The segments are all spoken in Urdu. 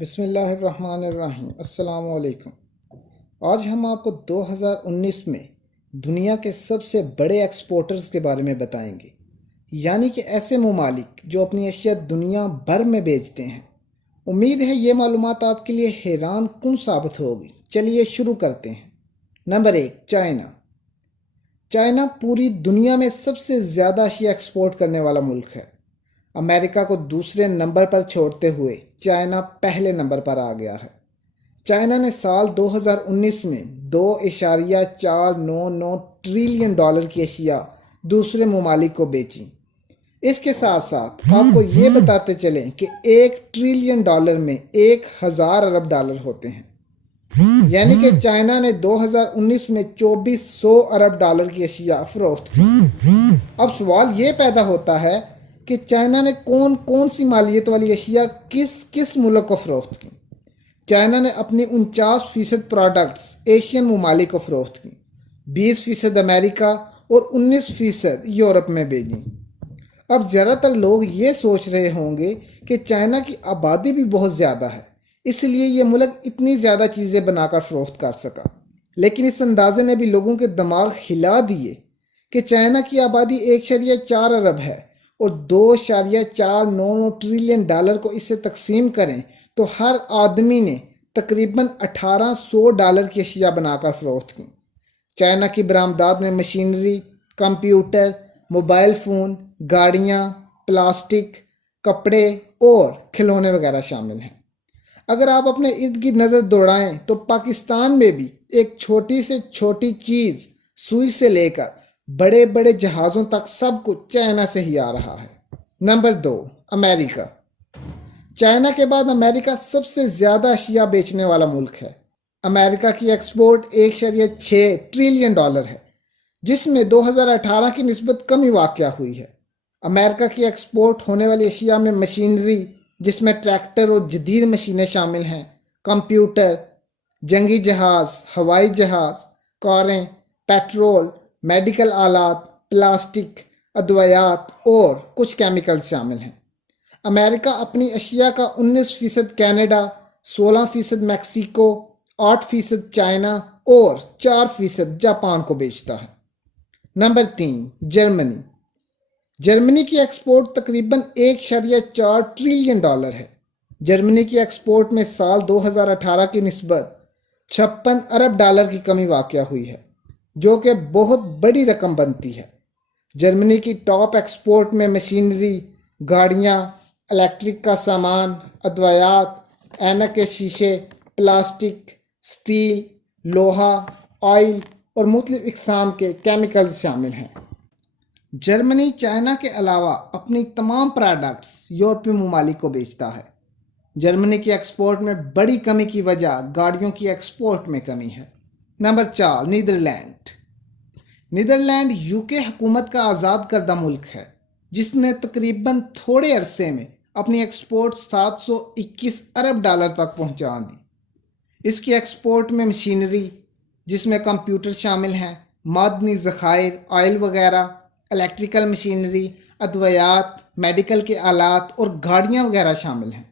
بسم اللہ الرحمن الرحیم۔ السلام علیکم۔ آج ہم آپ کو 2019 میں دنیا کے سب سے بڑے ایکسپورٹرز کے بارے میں بتائیں گے، یعنی کہ ایسے ممالک جو اپنی اشیاء دنیا بھر میں بیچتے ہیں۔ امید ہے یہ معلومات آپ کے لیے حیران کن ثابت ہوگی۔ چلیے شروع کرتے ہیں۔ Number 1، China. چائنہ پوری دنیا میں سب سے زیادہ اشیاء ایکسپورٹ کرنے والا ملک ہے۔ امریکہ کو دوسرے نمبر پر چھوڑتے ہوئے چائنہ پہلے نمبر پر آ گیا ہے۔ چائنہ نے سال 2019 میں $2.499 ٹریلین کی اشیاء دوسرے ممالک کو بیچی۔ اس کے ساتھ ساتھ آپ کو یہ بتاتے چلیں کہ $1 ٹریلین میں 1000 ارب ڈالر ہوتے ہیں، یعنی کہ چائنہ نے 2019 میں 2400 ارب ڈالر کی اشیاء فروخت کی۔ اب سوال یہ پیدا ہوتا ہے کہ چائنہ نے کون سی مالیت والی اشیاء کس ملک کو فروخت کی؟ چائنہ نے اپنی 49% پروڈکٹس ایشین ممالک کو فروخت کی، 20% امریکہ اور 19% یورپ میں بھیجیں۔ اب زیادہ تر لوگ یہ سوچ رہے ہوں گے کہ چائنہ کی آبادی بھی بہت زیادہ ہے، اس لیے یہ ملک اتنی زیادہ چیزیں بنا کر فروخت کر سکا، لیکن اس اندازے نے بھی لوگوں کے دماغ ہلا دیے کہ چائنہ کی آبادی 1.4 ارب ہے اور $2.499 ٹریلین کو اس سے تقسیم کریں تو ہر آدمی نے تقریباً $1800 کی اشیاء بنا کر فروخت کی۔ چائنہ کی برآمدات میں مشینری، کمپیوٹر، موبائل فون، گاڑیاں، پلاسٹک، کپڑے اور کھلونے وغیرہ شامل ہیں۔ اگر آپ اپنے ارد گرد نظر دوڑائیں تو پاکستان میں بھی ایک چھوٹی سے چھوٹی چیز سوئی سے لے کر بڑے بڑے جہازوں تک سب کچھ چائنہ سے ہی آ رہا ہے۔ نمبر 2، امریکہ۔ چائنہ کے بعد امریکہ سب سے زیادہ اشیاء بیچنے والا ملک ہے۔ امریکہ کی ایکسپورٹ $1.6 ٹریلین ہے، جس میں 2018 کی نسبت کمی واقع ہوئی ہے۔ امریکہ کی ایکسپورٹ ہونے والی اشیاء میں مشینری، جس میں ٹریکٹر اور جدید مشینیں شامل ہیں، کمپیوٹر، جنگی جہاز، ہوائی جہاز، کاریں، پیٹرول، میڈیکل آلات، پلاسٹک، ادویات اور کچھ کیمیکلز شامل ہیں۔ امریکہ اپنی اشیاء کا 19% کینیڈا، 16% میکسیکو، 8% چائنہ اور 4% جاپان کو بیچتا ہے۔ نمبر 3، جرمنی۔ جرمنی کی ایکسپورٹ تقریباً $1.4 ٹریلین ہے۔ جرمنی کی ایکسپورٹ میں سال 2018 کی نسبت $56 ارب کی کمی واقع ہوئی ہے، جو کہ بہت بڑی رقم بنتی ہے۔ جرمنی کی ٹاپ ایکسپورٹ میں مشینری، گاڑیاں، الیکٹرک کا سامان، ادویات، اینک کے شیشے، پلاسٹک، سٹیل، لوہا، آئل اور مختلف اقسام کے کیمیکلز شامل ہیں۔ جرمنی چائنہ کے علاوہ اپنی تمام پروڈکٹس یورپی ممالک کو بیچتا ہے۔ جرمنی کی ایکسپورٹ میں بڑی کمی کی وجہ گاڑیوں کی ایکسپورٹ میں کمی ہے۔ Number 4، Netherland. نیدرلینڈ UK حکومت کا آزاد کردہ ملک ہے، جس نے تقریباً تھوڑے عرصے میں اپنی ایکسپورٹ $721 ارب تک پہنچا دی۔ اس کی ایکسپورٹ میں مشینری، جس میں کمپیوٹر شامل ہیں، معدنی ذخائر، آئل وغیرہ، الیکٹریکل مشینری، ادویات، میڈیکل کے آلات اور گاڑیاں وغیرہ شامل ہیں۔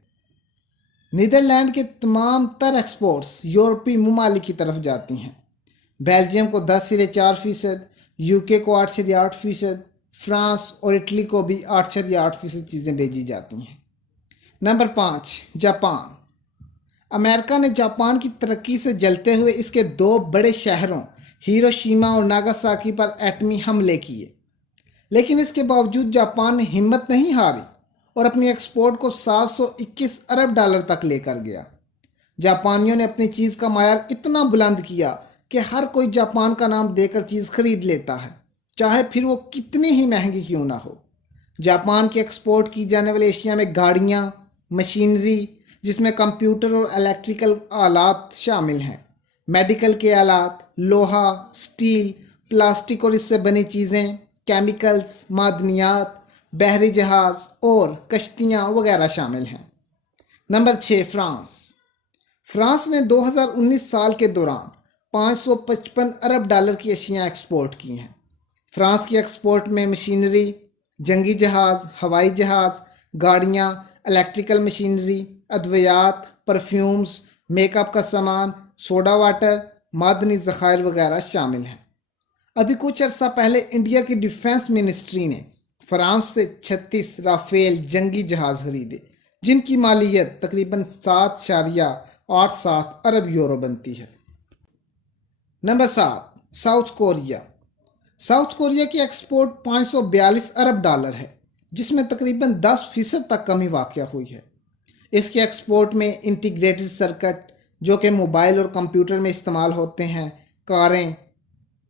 نیدرلینڈ کے تمام تر ایکسپورٹس یورپی ممالک کی طرف جاتی ہیں۔ بیلجیم کو 10.4%، UK کو 8.8%، فرانس اور اٹلی کو بھی 8.8% چیزیں بھیجی جاتی ہیں۔ Number 5، Japan. امریکہ نے جاپان کی ترقی سے جلتے ہوئے اس کے 2 بڑے شہروں ہیروشیما اور ناگاساکی پر ایٹمی حملے کیے، لیکن اس کے باوجود جاپان نے ہمت نہیں ہاری اور اپنی ایکسپورٹ کو $721 ارب تک لے کر گیا۔ جاپانیوں نے اپنی چیز کا معیار اتنا بلند کیا کہ ہر کوئی جاپان کا نام دے کر چیز خرید لیتا ہے، چاہے پھر وہ کتنی ہی مہنگی کیوں نہ ہو۔ جاپان کی ایکسپورٹ کی جانے والی اشیاء میں گاڑیاں، مشینری، جس میں کمپیوٹر اور الیکٹریکل آلات شامل ہیں، میڈیکل کے آلات، لوہا، سٹیل، پلاسٹک اور اس سے بنی چیزیں، کیمیکلز، معدنیات، بحری جہاز اور کشتیاں وغیرہ شامل ہیں۔ Number 6، France. فرانس نے 2019 سال کے دوران $555 ارب کی اشیاء ایکسپورٹ کی ہیں۔ فرانس کی ایکسپورٹ میں مشینری، جنگی جہاز، ہوائی جہاز، گاڑیاں، الیکٹریکل مشینری، ادویات، پرفیومز، میک اپ کا سامان، سوڈا واٹر، معدنی ذخائر وغیرہ شامل ہیں۔ ابھی کچھ عرصہ پہلے انڈیا کی ڈیفنس منسٹری نے فرانس سے 36 رافیل جنگی جہاز خریدے، جن کی مالیت تقریباً 7.87 ارب یورو بنتی ہے۔ Number 7، south Korea. South Korea کی ایکسپورٹ 542 ارب ڈالر ہے، جس میں تقریباً 10% تک کمی واقع ہوئی ہے۔ اس کی ایکسپورٹ میں انٹیگریٹڈ سرکٹ جو کہ موبائل اور کمپیوٹر میں استعمال ہوتے ہیں، کاریں،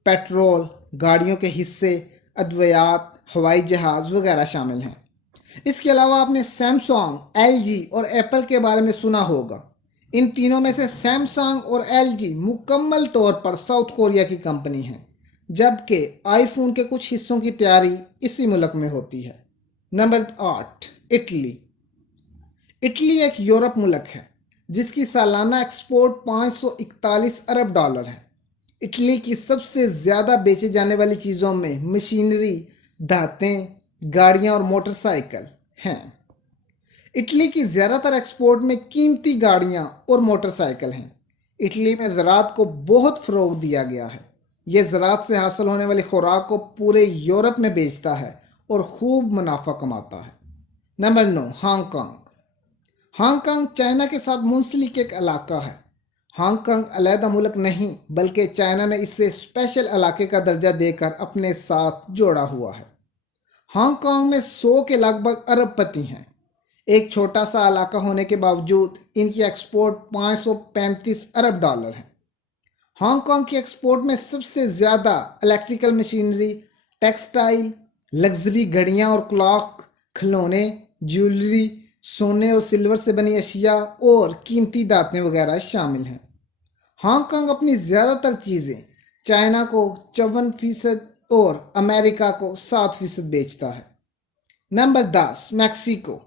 پیٹرول، گاڑیوں کے حصے، ادویات، ہوائی جہاز وغیرہ شامل ہیں۔ اس کے علاوہ آپ نے سیمسنگ، ایل جی اور ایپل کے بارے میں سنا ہوگا۔ ان تینوں میں سے سیمسنگ اور ایل جی مکمل طور پر ساؤتھ کوریا کی کمپنی ہیں، جبکہ آئی فون کے کچھ حصوں کی تیاری اسی ملک میں ہوتی ہے۔ Number 8، Italy. اٹلی ایک یورپ ملک ہے جس کی سالانہ ایکسپورٹ 541 ارب ڈالر ہے۔ اٹلی کی سب سے زیادہ بیچے جانے والی چیزوں میں مشینری، دھاتیں، گاڑیاں اور موٹر سائیکل ہیں۔ اٹلی کی زیادہ تر ایکسپورٹ میں قیمتی گاڑیاں اور موٹر سائیکل ہیں۔ اٹلی میں زراعت کو بہت فروغ دیا گیا ہے۔ یہ زراعت سے حاصل ہونے والی خوراک کو پورے یورپ میں بیچتا ہے اور خوب منافع کماتا ہے۔ Number 9، Hong Kong. Hong Kong China کے ساتھ منسلک ایک علاقہ ہے۔ ہانگ کانگ علیحدہ ملک نہیں بلکہ چائنہ نے اسے اسپیشل علاقے کا درجہ دے کر اپنے ساتھ جوڑا ہوا ہے۔ ہانگ کانگ میں 100 کے لگ بھگ ارب پتی ہیں۔ ایک چھوٹا سا علاقہ ہونے کے باوجود ان کی ایکسپورٹ 535 ارب ڈالر ہے۔ ہانگ کانگ کی ایکسپورٹ میں سب سے زیادہ الیکٹریکل مشینری، ٹیکسٹائل، لگژری گھڑیاں اور کلاک، کھلونے، جیولری، سونے اور سلور سے بنی اشیاء اور قیمتی دھاتیں وغیرہ شامل ہیں۔ ہانگ کانگ اپنی زیادہ تر چیزیں چائنہ کو 54% اور امریکہ کو 7% بیچتا ہے۔ Number 10، Mexico.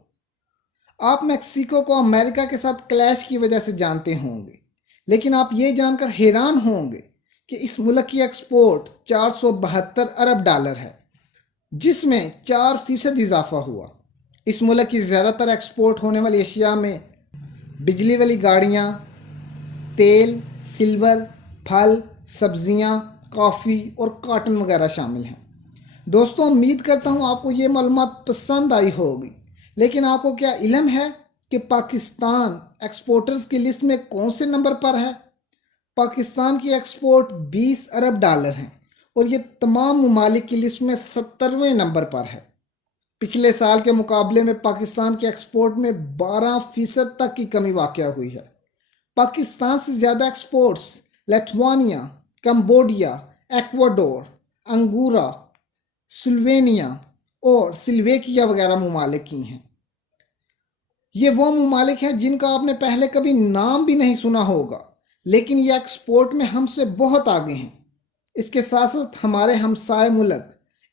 آپ میکسیکو کو امریکہ کے ساتھ کلیش کی وجہ سے جانتے ہوں گے، لیکن آپ یہ جان کر حیران ہوں گے کہ اس ملک کی ایکسپورٹ 472 ارب ڈالر ہے، جس میں 4% اضافہ ہوا۔ اس ملک کی زیادہ تر ایکسپورٹ ہونے والی اشیاء میں بجلی والی گاڑیاں، تیل، سلور، پھل، سبزیاں، کافی اور کاٹن وغیرہ شامل ہیں۔ دوستوں، امید کرتا ہوں آپ کو یہ معلومات پسند آئی ہوگی، لیکن آپ کو کیا علم ہے کہ پاکستان ایکسپورٹرز کی لسٹ میں کون سے نمبر پر ہے؟ پاکستان کی ایکسپورٹ 20 ارب ڈالر ہیں اور یہ تمام ممالک کی لسٹ میں 70ویں نمبر پر ہے۔ پچھلے سال کے مقابلے میں پاکستان کی ایکسپورٹ میں 12% تک کی کمی واقع ہوئی ہے۔ پاکستان سے زیادہ exports Lithuania, Cambodia, Ecuador, Angola, Slovenia اور سلویکیا وغیرہ ممالک کی ہیں۔ یہ وہ ممالک ہیں جن کا آپ نے پہلے کبھی نام بھی نہیں سنا ہوگا، لیکن یہ ایکسپورٹ میں ہم سے بہت آگے ہیں۔ اس کے ساتھ ساتھ ہمارے ہمسائے ملک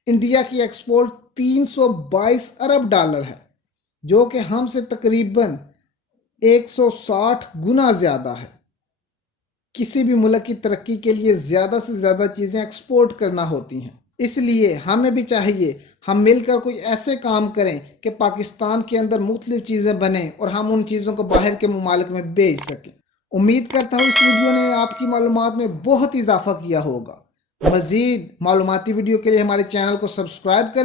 انڈیا کی ایکسپورٹ 322 ارب ڈالر ہے، جو کہ ہم سے تقریباً 160 گنا زیادہ ہے۔ کسی بھی ملک کی ترقی کے لیے زیادہ سے زیادہ چیزیں ایکسپورٹ کرنا ہوتی ہیں، اس لیے ہمیں بھی چاہیے ہم مل کر کوئی ایسے کام کریں کہ پاکستان کے اندر مختلف چیزیں بنیں اور ہم ان چیزوں کو باہر کے ممالک میں بیچ سکیں۔ امید کرتا ہوں اس ویڈیو نے آپ کی معلومات میں بہت اضافہ کیا ہوگا۔ مزید معلوماتی ویڈیو کے لیے ہمارے چینل کو سبسکرائب کریں۔